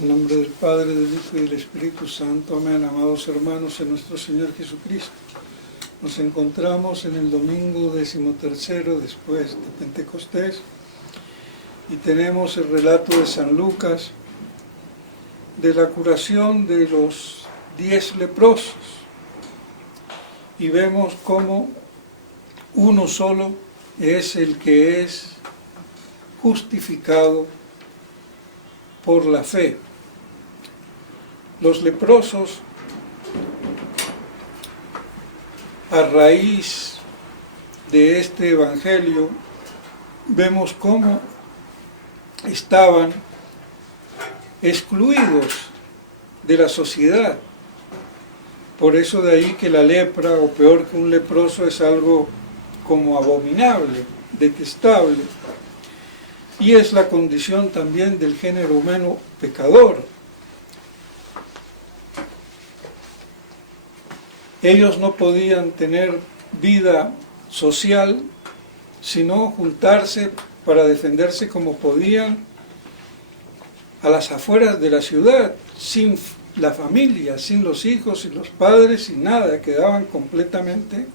En nombre del Padre, del Hijo y del Espíritu Santo. Amén. Amados hermanos en nuestro Señor Jesucristo, nos encontramos en el domingo 13º después de Pentecostés y tenemos el relato de San Lucas de la curación de los 10 leprosos y vemos cómo uno solo es el que es justificado por la fe. Los leprosos, a raíz de este evangelio, vemos cómo estaban excluidos de la sociedad. Por eso de ahí que la lepra, o peor que un leproso, es algo como abominable, detestable. Y es la condición también del género humano pecador. Ellos no podían tener vida social, sino juntarse para defenderse como podían a las afueras de la ciudad, sin la familia, sin los hijos, sin los padres, sin nada, quedaban completamente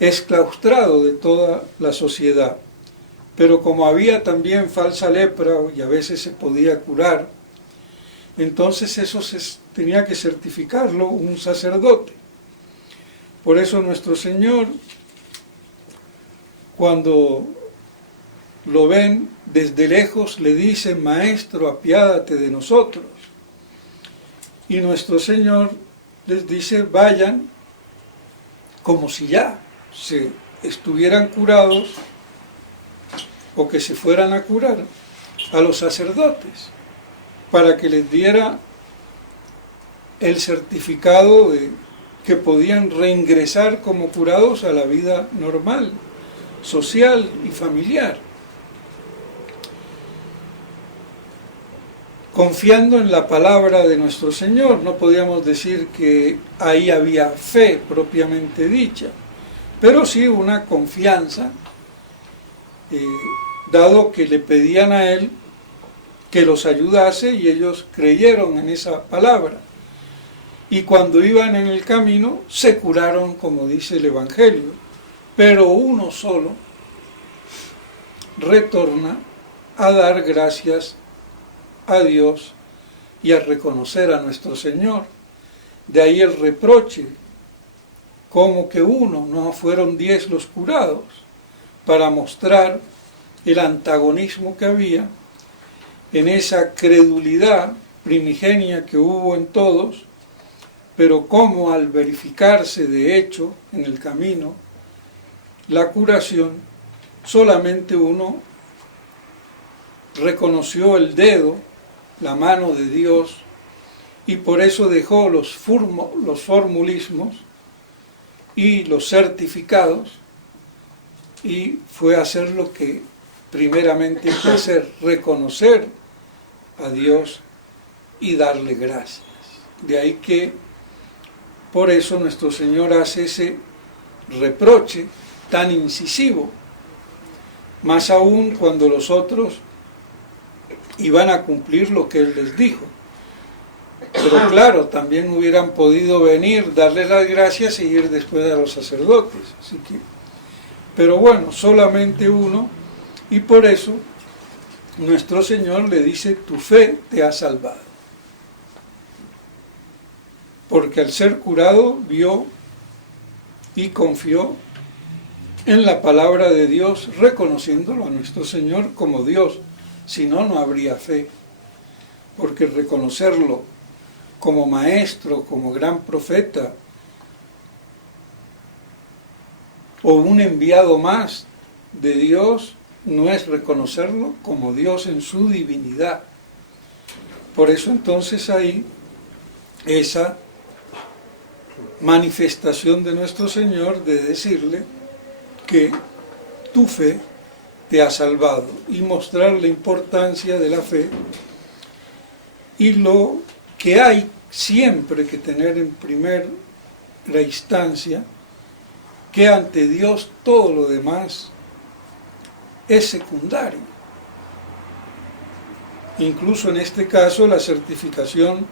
exclaustrados de toda la sociedad. Pero como había también falsa lepra y a veces se podía curar, entonces eso tenía que certificarlo un sacerdote. Por eso nuestro Señor, cuando lo ven desde lejos, le dice: Maestro, apiádate de nosotros. Y nuestro Señor les dice: vayan, como si ya se estuvieran curados, o que se fueran a curar, a los sacerdotes, para que les diera el certificado de que podían reingresar como curados a la vida normal, social y familiar. Confiando en la palabra de nuestro Señor, no podíamos decir que ahí había fe propiamente dicha, pero sí una confianza, dado que le pedían a Él que los ayudase y ellos creyeron en esa palabra. Y cuando iban en el camino se curaron, como dice el Evangelio, pero uno solo retorna a dar gracias a Dios y a reconocer a nuestro Señor. De ahí el reproche, como que uno, no fueron 10 los curados, para mostrar el antagonismo que había en esa credulidad primigenia que hubo en todos, pero como al verificarse de hecho en el camino la curación, solamente uno reconoció el dedo, la mano de Dios, y por eso dejó los formulismos y los certificados y fue a hacer lo que primeramente hay que hacer: reconocer a Dios y darle gracias. De ahí que por eso nuestro Señor hace ese reproche tan incisivo, más aún cuando los otros iban a cumplir lo que Él les dijo. Pero claro, también hubieran podido venir, darle las gracias y ir después a los sacerdotes. Así que, pero bueno, solamente uno, y por eso nuestro Señor le dice: tu fe te ha salvado. Porque al ser curado vio y confió en la palabra de Dios, reconociéndolo a nuestro Señor como Dios. Si no, no habría fe. Porque reconocerlo como maestro, como gran profeta, o un enviado más de Dios, no es reconocerlo como Dios en su divinidad. Por eso entonces hay esa manifestación de nuestro Señor de decirle que tu fe te ha salvado, y mostrar la importancia de la fe y lo que hay siempre que tener en primera instancia, que ante Dios todo lo demás es secundario. incluso en este caso la certificación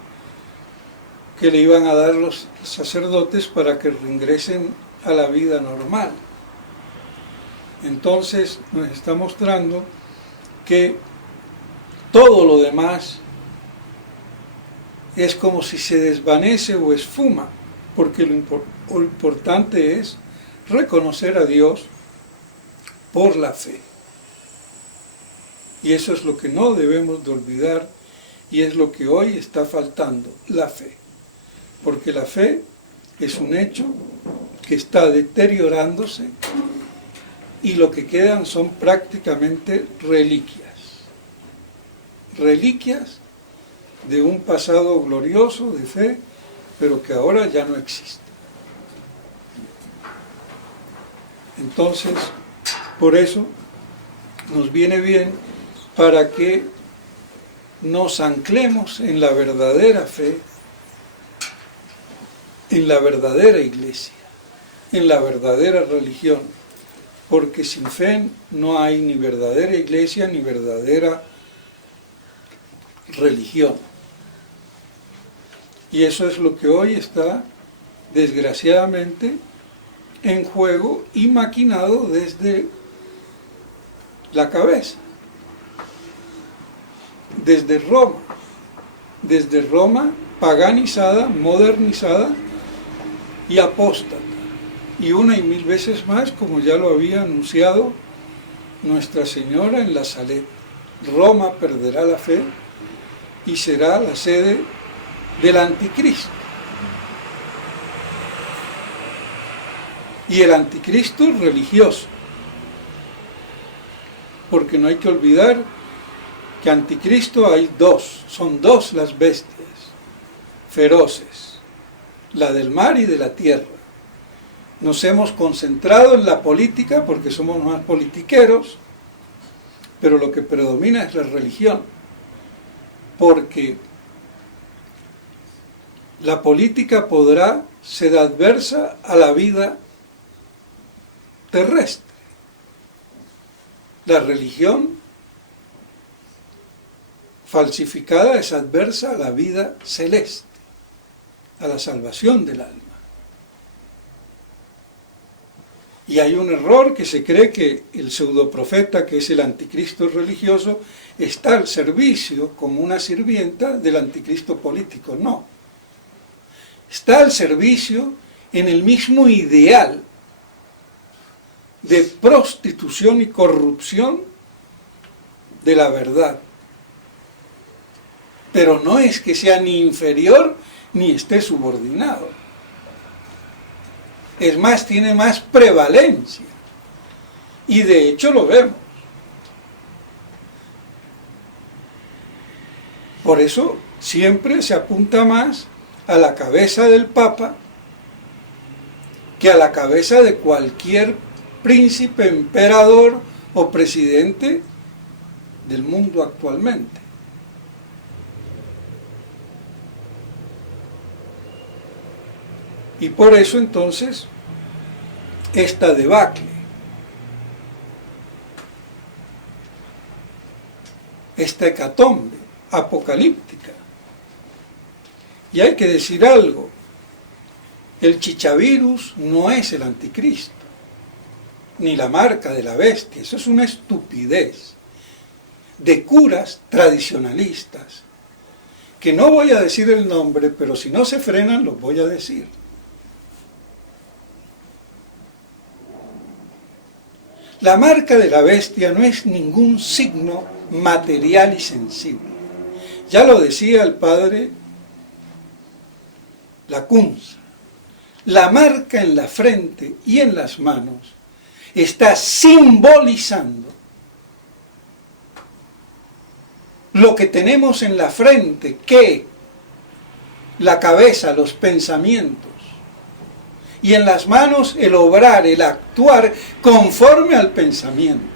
que le iban a dar los sacerdotes para que reingresen a la vida normal. Entonces nos está mostrando que todo lo demás es como si se desvanece o esfuma, porque lo importante es reconocer a Dios por la fe. Y eso es lo que no debemos de olvidar y es lo que hoy está faltando, la fe. Porque la fe es un hecho que está deteriorándose y lo que quedan son prácticamente reliquias. Reliquias de un pasado glorioso de fe, pero que ahora ya no existe. Entonces, por eso nos viene bien para que nos anclemos en la verdadera fe, en la verdadera iglesia, en la verdadera religión, porque sin fe no hay ni verdadera iglesia ni verdadera religión. Y eso es lo que hoy está, desgraciadamente, en juego y maquinado desde la cabeza, desde Roma paganizada, modernizada y apóstata, y una y mil veces más, como ya lo había anunciado Nuestra Señora en la Salet. Roma perderá la fe y será la sede del anticristo. Y el anticristo religioso, porque no hay que olvidar que anticristo hay dos, son dos las bestias feroces, la del mar y de la tierra. Nos hemos concentrado en la política porque somos más politiqueros, pero lo que predomina es la religión, porque la política podrá ser adversa a la vida terrestre. La religión falsificada es adversa a la vida celeste, a la salvación del alma. Y hay un error que se cree que el pseudoprofeta, que es el anticristo religioso, está al servicio como una sirvienta del anticristo político. No. Está al servicio en el mismo ideal de prostitución y corrupción de la verdad. Pero no es que sea ni inferior ni esté subordinado. Es más, tiene más prevalencia. Y de hecho lo vemos. Por eso siempre se apunta más a la cabeza del Papa que a la cabeza de cualquier príncipe, emperador o presidente del mundo actualmente. Y por eso entonces esta debacle, esta hecatombe apocalíptica. Y hay que decir algo, el chichavirus no es el anticristo, ni la marca de la bestia, eso es una estupidez de curas tradicionalistas, que no voy a decir el nombre, pero si no se frenan los voy a decir. La marca de la bestia no es ningún signo material y sensible. Ya lo decía el padre Lacunza. La marca en la frente y en las manos está simbolizando lo que tenemos en la frente, que la cabeza, los pensamientos, y en las manos el obrar, el actuar conforme al pensamiento.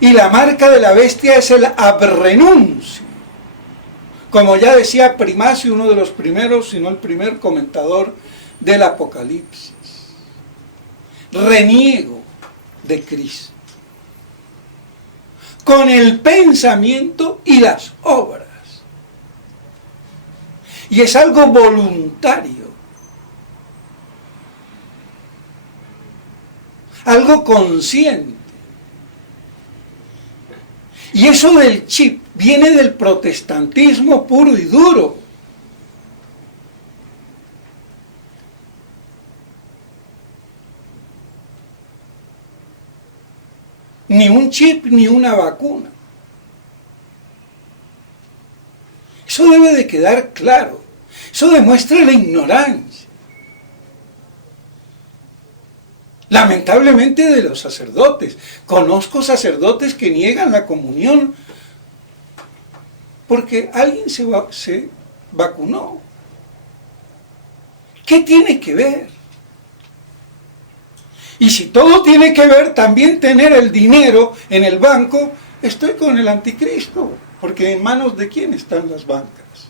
Y la marca de la bestia es el abrenuncio. Como ya decía Primacio, uno de los primeros, si no el primer comentador del Apocalipsis. Reniego de Cristo. con el pensamiento y las obras. Y es algo voluntario, algo consciente. Y eso del chip viene del protestantismo puro y duro. Ni un chip ni una vacuna. Eso debe de quedar claro. Eso demuestra la ignorancia. Lamentablemente de los sacerdotes. Conozco sacerdotes que niegan la comunión porque alguien se vacunó. ¿Qué tiene que ver? Y si todo tiene que ver, también tener el dinero en el banco, estoy con el anticristo, porque en manos de quién están las bancas.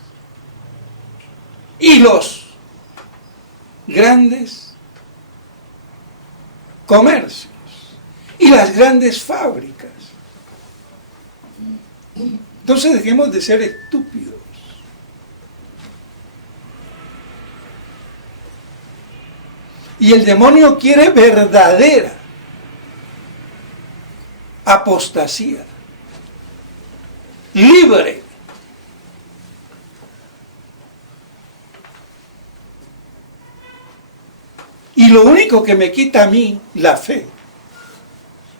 Y los grandes comercios y las grandes fábricas. Entonces dejemos de ser estúpidos. Y el demonio quiere verdadera apostasía, libre. Y lo único que me quita a mí la fe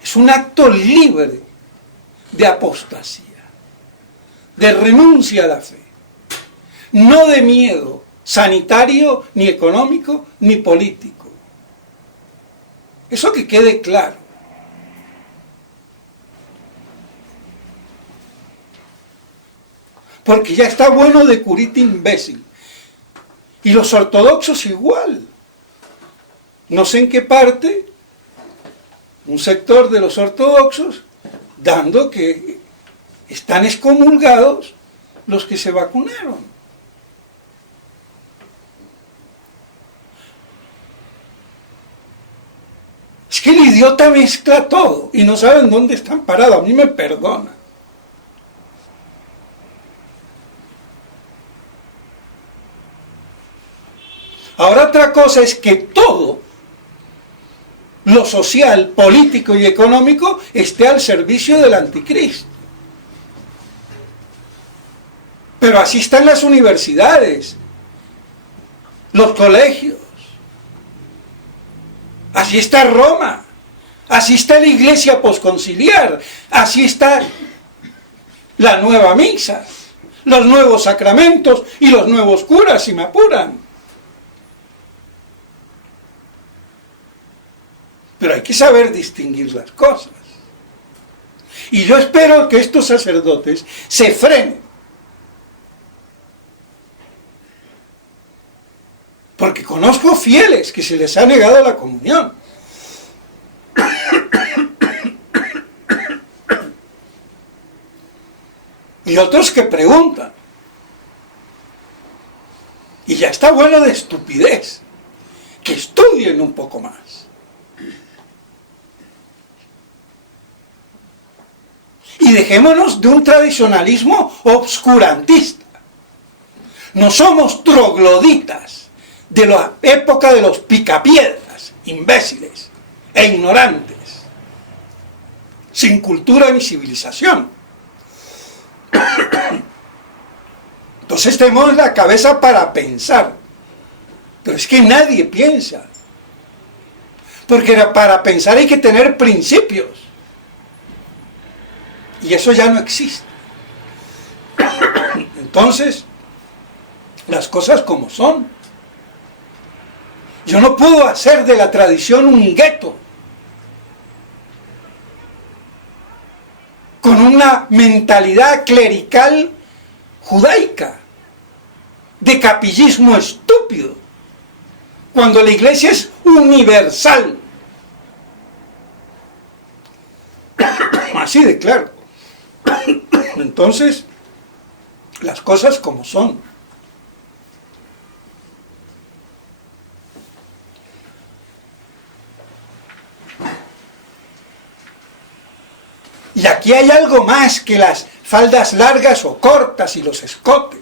es un acto libre de apostasía, de renuncia a la fe, no de miedo sanitario, ni económico, ni político. Eso que quede claro. Porque ya está bueno de curita imbécil. Y los ortodoxos igual. No sé en qué parte, un sector de los ortodoxos, dando que están excomulgados los que se vacunaron. Es que el idiota mezcla todo y no saben dónde están parados. A mí me perdona. Ahora otra cosa es que todo lo social, político y económico esté al servicio del anticristo. Pero así están las universidades, los colegios. Así está Roma, así está la iglesia posconciliar, así está la nueva misa, los nuevos sacramentos y los nuevos curas, si me apuran. Pero hay que saber distinguir las cosas. Y yo espero que estos sacerdotes se frenen. Porque conozco fieles que se les ha negado la comunión. Y otros que preguntan. Y ya está bueno de estupidez. Que estudien un poco más. Y dejémonos de un tradicionalismo obscurantista. No somos trogloditas de la época de los picapiedras, imbéciles e ignorantes, sin cultura ni civilización. Entonces tenemos la cabeza para pensar, pero es que nadie piensa, porque para pensar hay que tener principios, y eso ya no existe. Entonces, las cosas como son. Yo no puedo hacer de la tradición un gueto con una mentalidad clerical judaica, de capillismo estúpido, cuando la iglesia es universal. Así de claro. Entonces, las cosas como son. Y aquí hay algo más que las faldas largas o cortas y los escotes.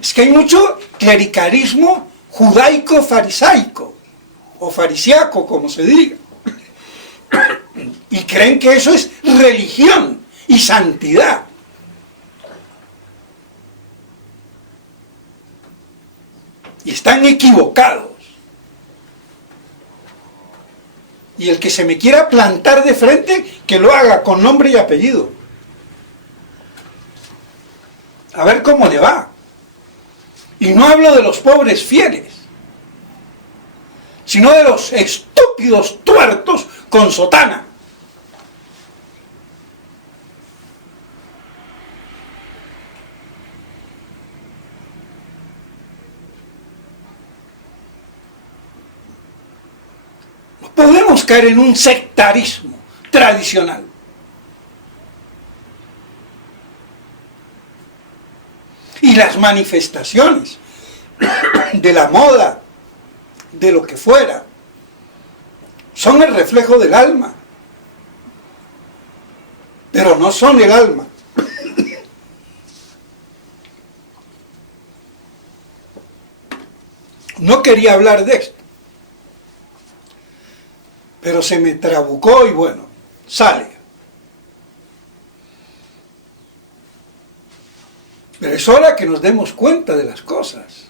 Es que hay mucho clericalismo judaico-farisaico, o farisiaco, como se diga. Y creen que eso es religión y santidad. Y están equivocados. Y el que se me quiera plantar de frente, que lo haga con nombre y apellido. A ver cómo le va. Y no hablo de los pobres fieles, sino de los estúpidos tuertos con sotana. No podemos caer en un sectarismo tradicional. Y las manifestaciones de la moda, de lo que fuera, son el reflejo del alma, pero no son el alma. No quería hablar de esto, pero se me trabucó y bueno, sale. Pero es hora que nos demos cuenta de las cosas.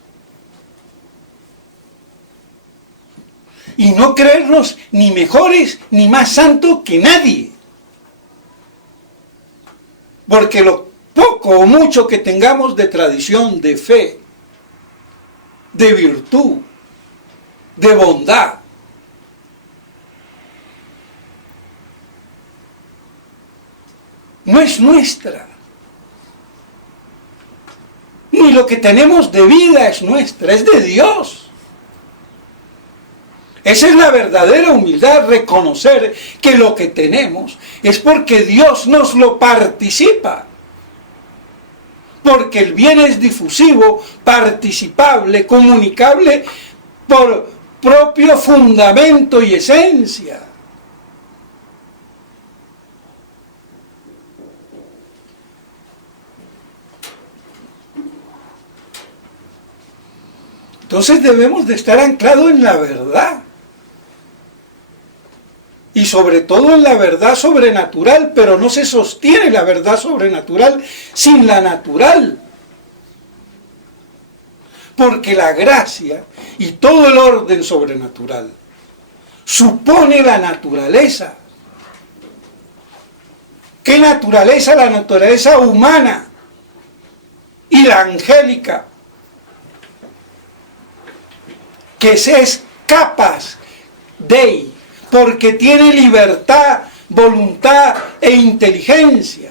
Y no creernos ni mejores ni más santos que nadie. Porque lo poco o mucho que tengamos de tradición, de fe, de virtud, de bondad, no es nuestra. Ni lo que tenemos de vida es nuestra, es de Dios. Esa es la verdadera humildad, reconocer que lo que tenemos es porque Dios nos lo participa. Porque el bien es difusivo, participable, comunicable por propio fundamento y esencia. Entonces debemos de estar anclados en la verdad. Y sobre todo en la verdad sobrenatural, pero no se sostiene la verdad sobrenatural sin la natural. Porque la gracia y todo el orden sobrenatural supone la naturaleza. ¿Qué naturaleza? La naturaleza humana y la angélica, que se es capaz de, porque tiene libertad, voluntad e inteligencia.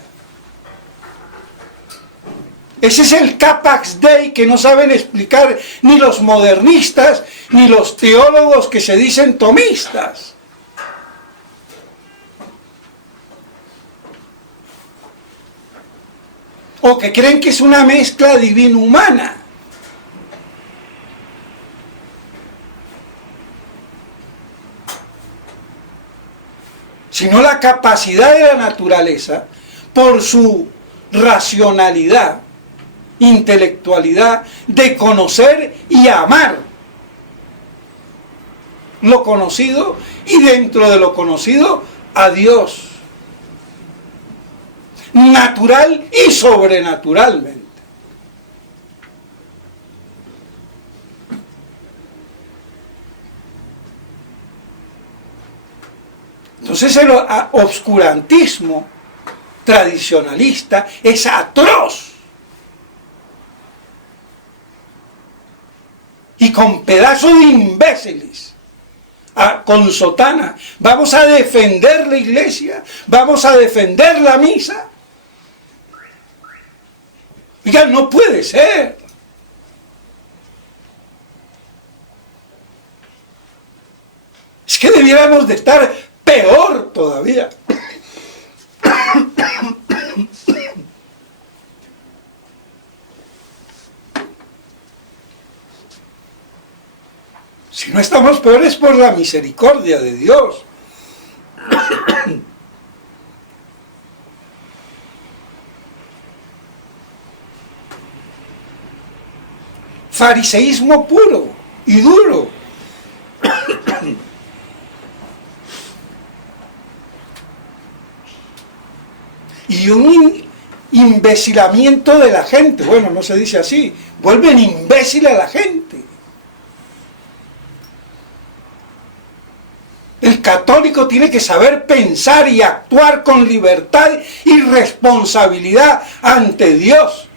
Ese es el capax dei que no saben explicar ni los modernistas ni los teólogos que se dicen tomistas. O que creen que es una mezcla divino-humana. Sino la capacidad de la naturaleza, por su racionalidad, intelectualidad, de conocer y amar lo conocido y dentro de lo conocido a Dios, natural y sobrenaturalmente. Entonces el obscurantismo tradicionalista es atroz. Y con pedazos de imbéciles, con sotana, vamos a defender la iglesia, vamos a defender la misa. Oigan, no puede ser. Es que debiéramos de estar peor todavía. Si no estamos peores por la misericordia de Dios. Fariseísmo puro y duro. Y un imbecilamiento de la gente. Bueno, no se dice así. Vuelven imbécil a la gente. El católico tiene que saber pensar y actuar con libertad y responsabilidad ante Dios.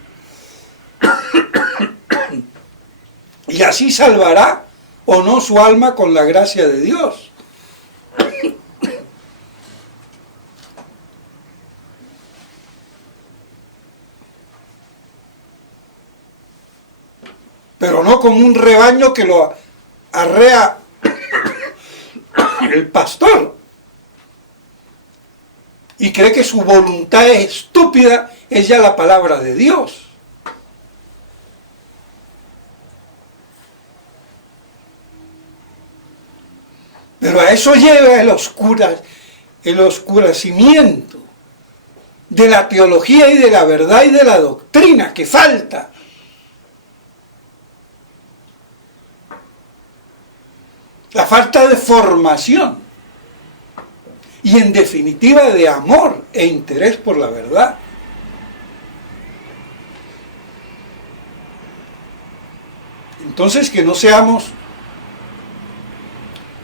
Y así salvará o no su alma con la gracia de Dios. Pero no como un rebaño que lo arrea el pastor y cree que su voluntad es estúpida, es ya la palabra de Dios. Pero a eso lleva el oscurecimiento de la teología y de la verdad y de la doctrina que falta. La falta de formación y en definitiva de amor e interés por la verdad. Entonces que no seamos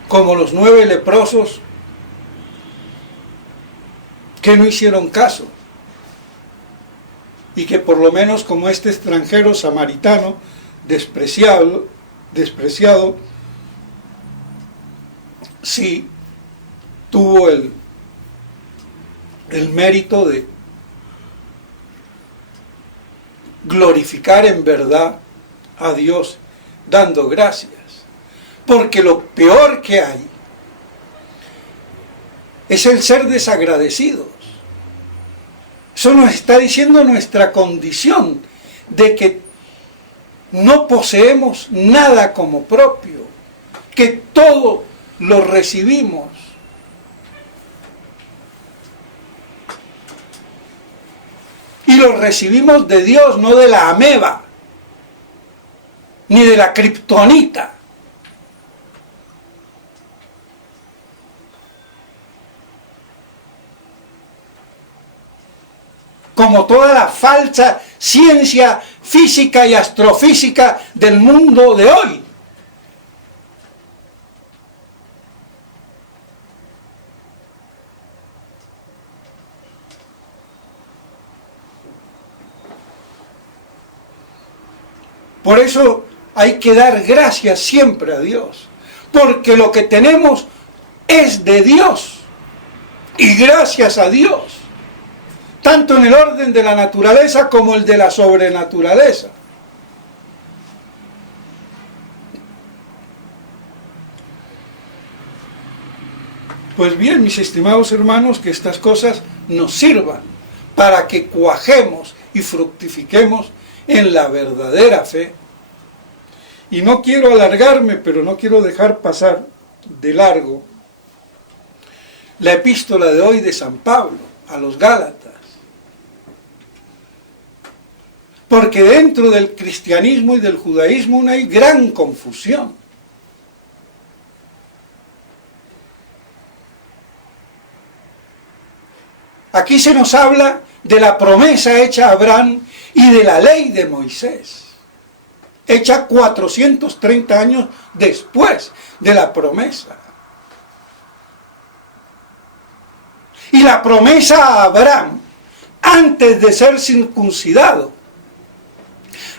como los 9 leprosos que no hicieron caso y que por lo menos como este extranjero samaritano despreciado, sí tuvo el mérito de glorificar en verdad a Dios dando gracias. Porque lo peor que hay es el ser desagradecidos. Eso nos está diciendo nuestra condición de que no poseemos nada como propio, que todo lo recibimos. Y lo recibimos de Dios, no de la ameba, ni de la kriptonita. Como toda la falsa ciencia física y astrofísica del mundo de hoy. Por eso hay que dar gracias siempre a Dios, porque lo que tenemos es de Dios, y gracias a Dios, tanto en el orden de la naturaleza como el de la sobrenaturaleza. Pues bien, mis estimados hermanos, que estas cosas nos sirvan para que cuajemos y fructifiquemos en la verdadera fe. Y no quiero alargarme, pero no quiero dejar pasar de largo la epístola de hoy de San Pablo a los Gálatas. Porque dentro del cristianismo y del judaísmo hay gran confusión. Aquí se nos habla de la promesa hecha a Abraham y de la ley de Moisés, hecha 430 años después de la promesa. Y la promesa a Abraham, antes de ser circuncidado,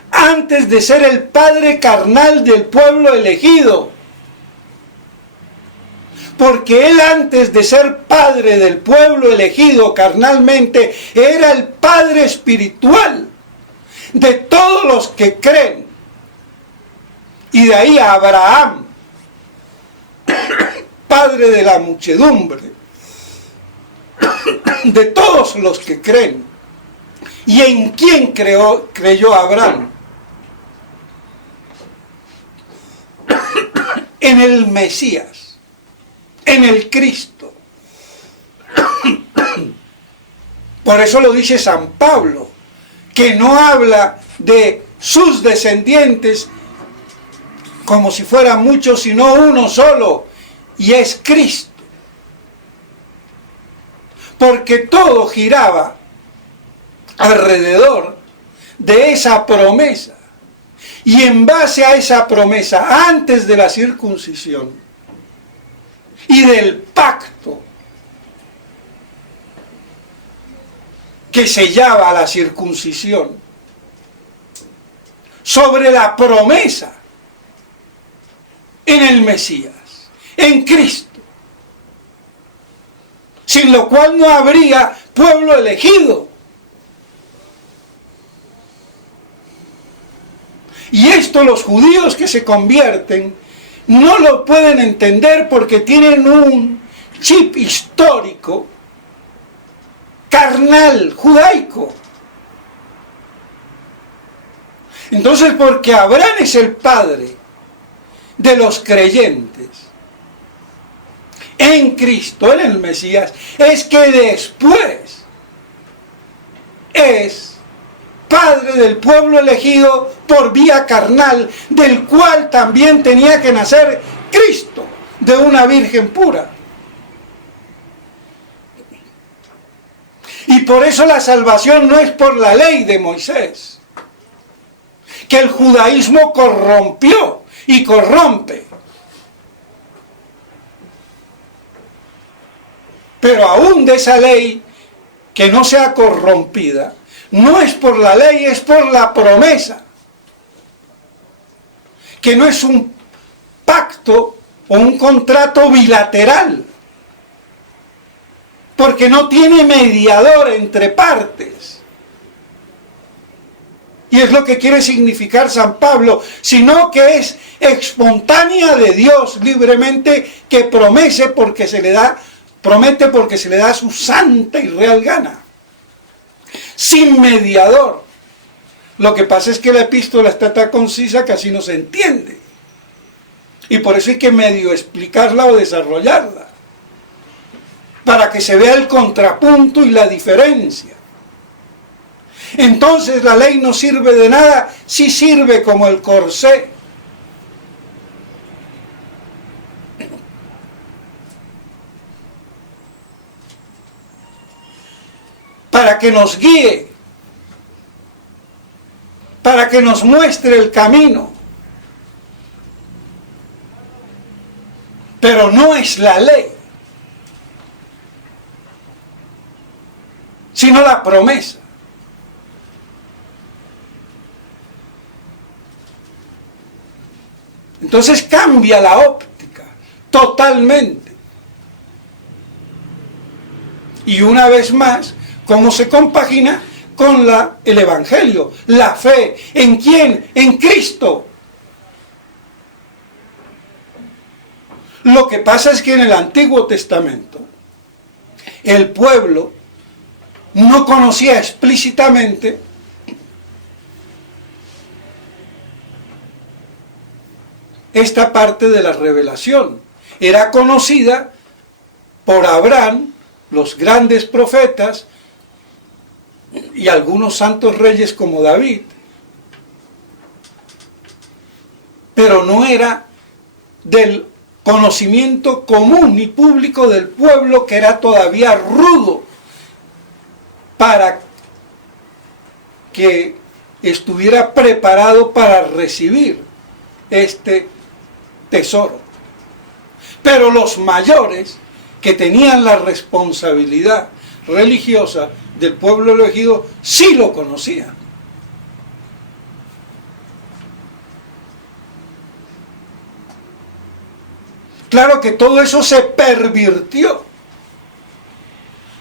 antes de ser el padre carnal del pueblo elegido, porque él antes de ser padre del pueblo elegido carnalmente, era el padre espiritual de todos los que creen. Y de ahí a Abraham, padre de la muchedumbre, de todos los que creen. ¿Y en quién creyó Abraham? en el Mesías, en el Cristo. Por eso lo dice San Pablo, que no habla de sus descendientes como si fueran muchos, sino uno solo, y es Cristo. Porque todo giraba alrededor de esa promesa. Y en base a esa promesa, antes de la circuncisión y del pacto que sellaba la circuncisión, sobre la promesa en el Mesías, en Cristo, sin lo cual no habría pueblo elegido. Y esto los judíos que se convierten no lo pueden entender porque tienen un chip histórico, carnal, judaico. Entonces, porque Abraham es el padre de los creyentes en Cristo, en el Mesías, es que después es padre del pueblo elegido por vía carnal, del cual también tenía que nacer Cristo, de una virgen pura. Y por eso la salvación no es por la ley de Moisés, que el judaísmo corrompió y corrompe. Pero aún de esa ley que no sea corrompida, no es por la ley, es por la promesa. Que no es un pacto o un contrato bilateral. Porque no tiene mediador entre partes. Y es lo que quiere significar San Pablo, sino que es espontánea de Dios libremente, que promete porque se le da su santa y real gana. Sin mediador. Lo que pasa es que la epístola está tan concisa que así no se entiende. Y por eso hay que medio explicarla o desarrollarla, para que se vea el contrapunto y la diferencia. Entonces la ley no sirve de nada, sí sirve como el corsé. Para que nos guíe, para que nos muestre el camino. Pero no es la ley, sino la promesa. Entonces cambia la óptica totalmente. Y una vez más, ¿cómo se compagina con el Evangelio? La fe. ¿En quién? En Cristo. Lo que pasa es que en el Antiguo Testamento el pueblo no conocía explícitamente esta parte de la revelación. Era conocida por Abraham, los grandes profetas y algunos santos reyes como David, pero no era del conocimiento común y público del pueblo, que era todavía rudo para que estuviera preparado para recibir este tesoro. Pero los mayores, que tenían la responsabilidad religiosa del pueblo elegido, sí lo conocían. Claro que todo eso se pervirtió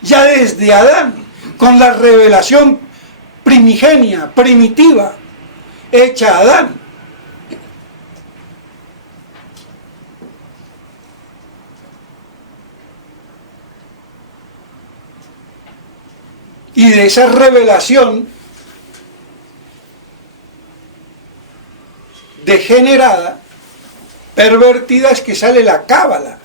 ya desde Adán, con la revelación primigenia, primitiva, hecha a Adán. Y de esa revelación degenerada pervertida es que sale la cábala.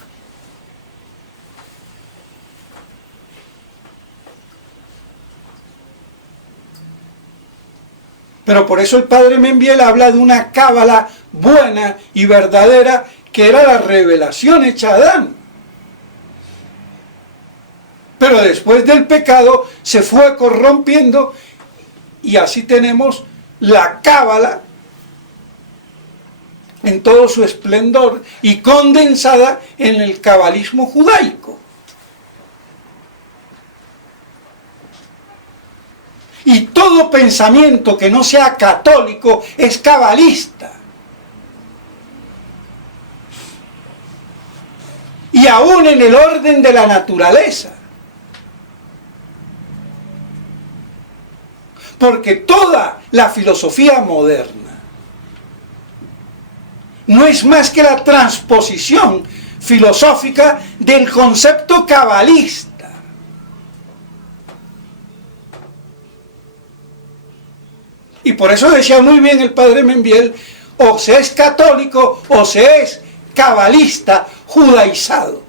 Pero por eso el padre Membiel habla de una cábala buena y verdadera, que era la revelación hecha a Adán. Pero después del pecado se fue corrompiendo y así tenemos la cábala en todo su esplendor y condensada en el cabalismo judaico. Y todo pensamiento que no sea católico es cabalista. Y aún en el orden de la naturaleza. Porque toda la filosofía moderna no es más que la transposición filosófica del concepto cabalista. Y por eso decía muy bien el padre Membiel, o se es católico o se es cabalista judaizado.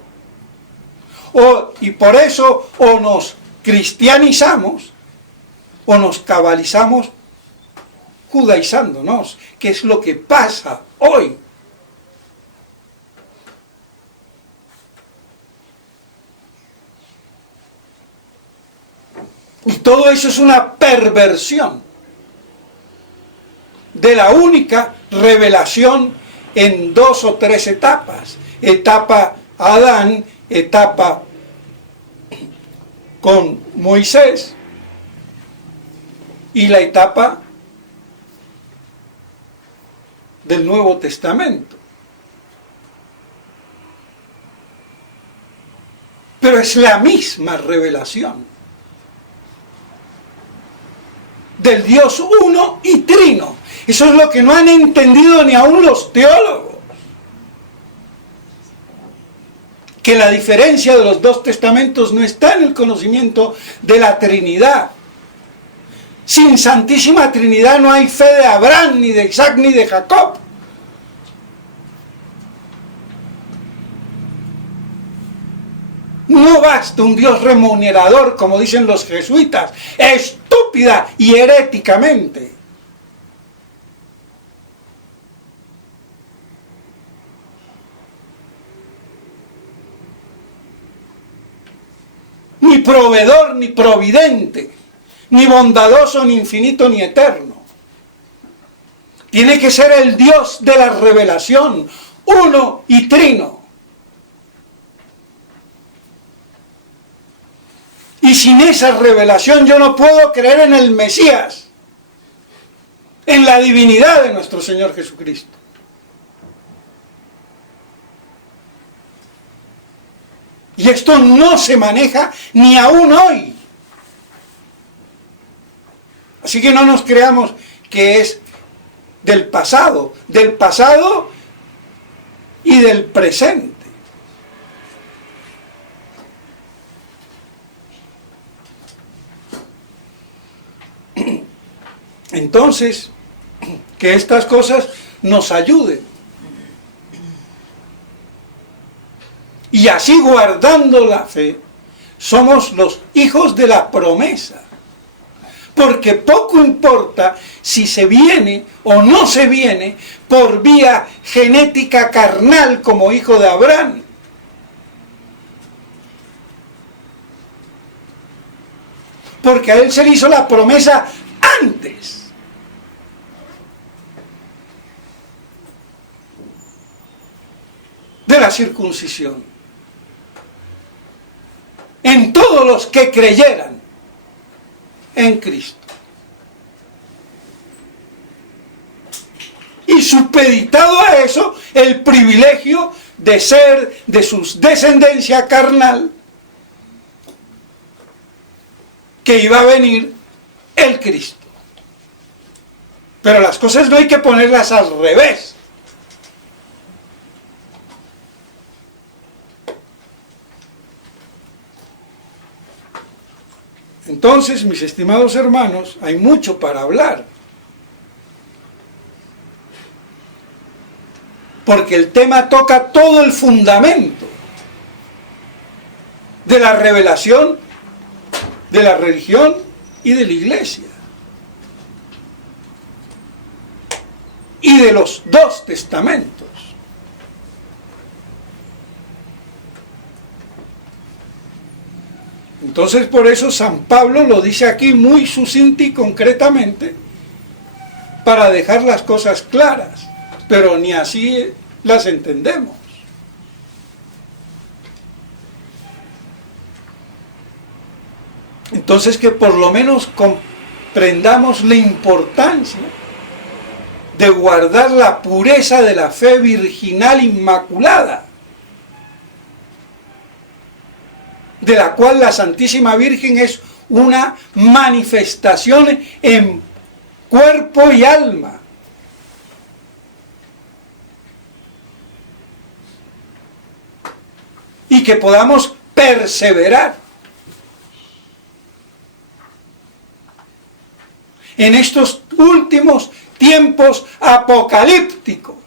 Y por eso o nos cristianizamos o nos cabalizamos judaizándonos, que es lo que pasa hoy. Y todo eso es una perversión de la única revelación en 2 o 3 etapas. Etapa Adán, etapa con Moisés y la etapa del Nuevo Testamento. Pero es la misma revelación del Dios uno y trino. Eso es lo que no han entendido ni aún los teólogos. Que la diferencia de los 2 testamentos no está en el conocimiento de la Trinidad. Sin Santísima Trinidad no hay fe de Abraham, ni de Isaac, ni de Jacob. No basta un Dios remunerador, como dicen los jesuitas, estúpida y heréticamente. Ni proveedor, ni providente, ni bondadoso, ni infinito, ni eterno. Tiene que ser el Dios de la revelación, uno y trino. Y sin esa revelación yo no puedo creer en el Mesías, en la divinidad de nuestro Señor Jesucristo. Y esto no se maneja ni aún hoy. Así que no nos creamos que es del pasado y del presente. Entonces, que estas cosas nos ayuden. Y así, guardando la fe, somos los hijos de la promesa. Porque poco importa si se viene o no se viene por vía genética carnal como hijo de Abraham. Porque a él se le hizo la promesa antes. De la circuncisión. En todos los que creyeran en Cristo. Y supeditado a eso, el privilegio de ser de su descendencia carnal, que iba a venir el Cristo. Pero las cosas no hay que ponerlas al revés. Entonces, mis estimados hermanos, hay mucho para hablar. porque el tema toca todo el fundamento de la revelación, de la religión y de la iglesia. Y de los dos testamentos. Entonces por eso San Pablo lo dice aquí muy sucinto y concretamente para dejar las cosas claras, pero ni así las entendemos. Entonces que por lo menos comprendamos la importancia de guardar la pureza de la fe virginal inmaculada, de la cual la Santísima Virgen es una manifestación en cuerpo y alma. Y que podamos perseverar en estos últimos tiempos apocalípticos,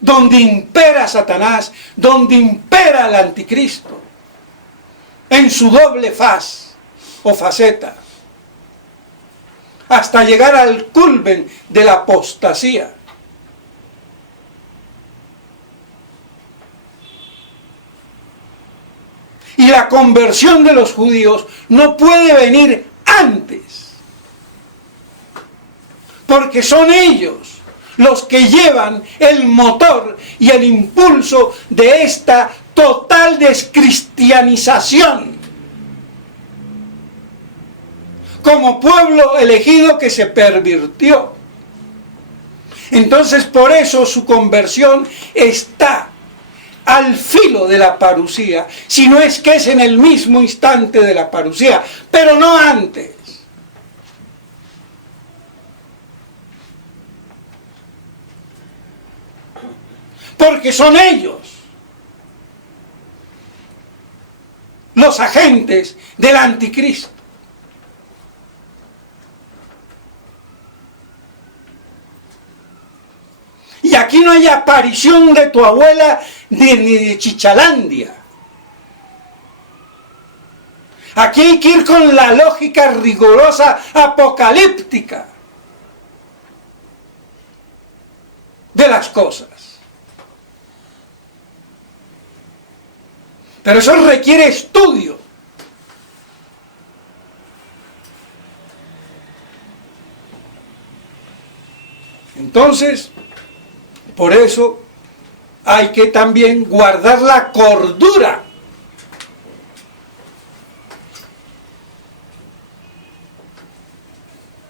donde impera Satanás, donde impera el anticristo, en su doble faz o faceta, hasta llegar al culmen de la apostasía. Y la conversión de los judíos no puede venir antes, porque son ellos los que llevan el motor y el impulso de esta total descristianización, como pueblo elegido que se pervirtió. Entonces por eso su conversión está al filo de la parusía, si no es que es en el mismo instante de la parusía, pero no antes. Porque son ellos los agentes del anticristo. Y aquí no hay aparición de tu abuela ni de Chichalandia. Aquí hay que ir con la lógica rigurosa apocalíptica de las cosas. Pero eso requiere estudio. Entonces, por eso hay que también guardar la cordura.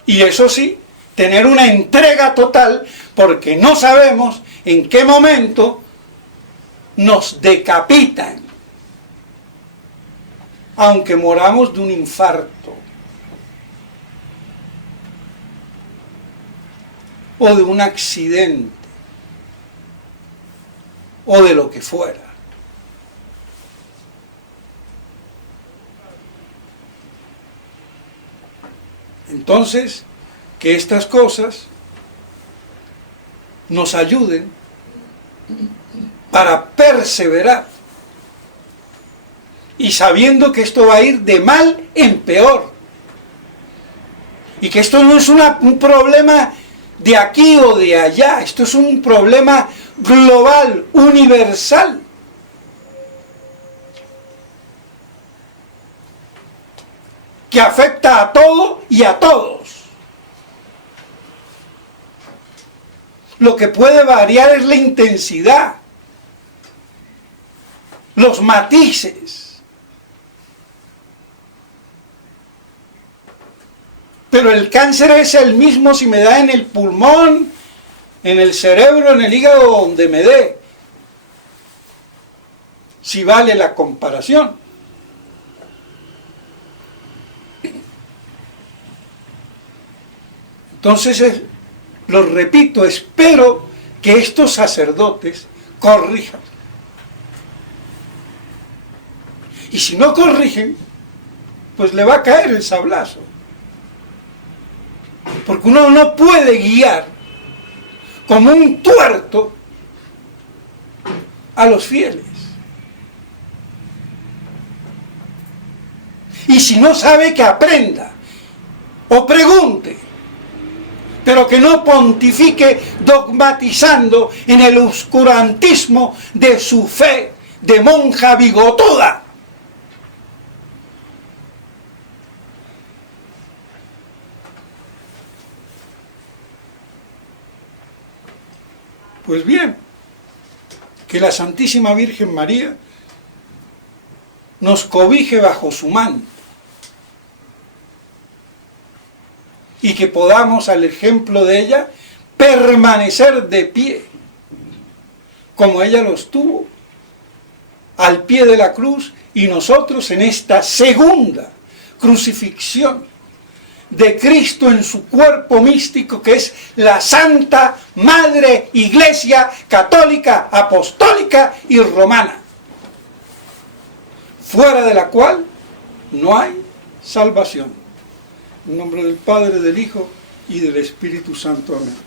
Y eso sí, tener una entrega total, porque no sabemos en qué momento nos decapitan, aunque moramos de un infarto o de un accidente o de lo que fuera. Entonces, que estas cosas nos ayuden para perseverar y sabiendo que esto va a ir de mal en peor y que esto no es un problema de aquí o de allá, esto es un problema global, universal, que afecta a todo y a todos. Lo que puede variar es la intensidad, los matices. Pero el cáncer es el mismo si me da en el pulmón, en el cerebro, en el hígado, donde me dé. Si vale la comparación. Entonces, lo repito, espero que estos sacerdotes corrijan. Y si no corrigen, pues le va a caer el sablazo. Porque uno no puede guiar como un tuerto a los fieles. Y si no sabe, que aprenda o pregunte, pero que no pontifique dogmatizando en el oscurantismo de su fe de monja bigotuda. Pues bien, que la Santísima Virgen María nos cobije bajo su manto y que podamos, al ejemplo de ella, permanecer de pie, como ella lo estuvo, al pie de la cruz, y nosotros en esta segunda crucifixión de Cristo en su cuerpo místico, que es la Santa Madre Iglesia Católica, Apostólica y Romana, fuera de la cual no hay salvación. En nombre del Padre, del Hijo y del Espíritu Santo. Amén.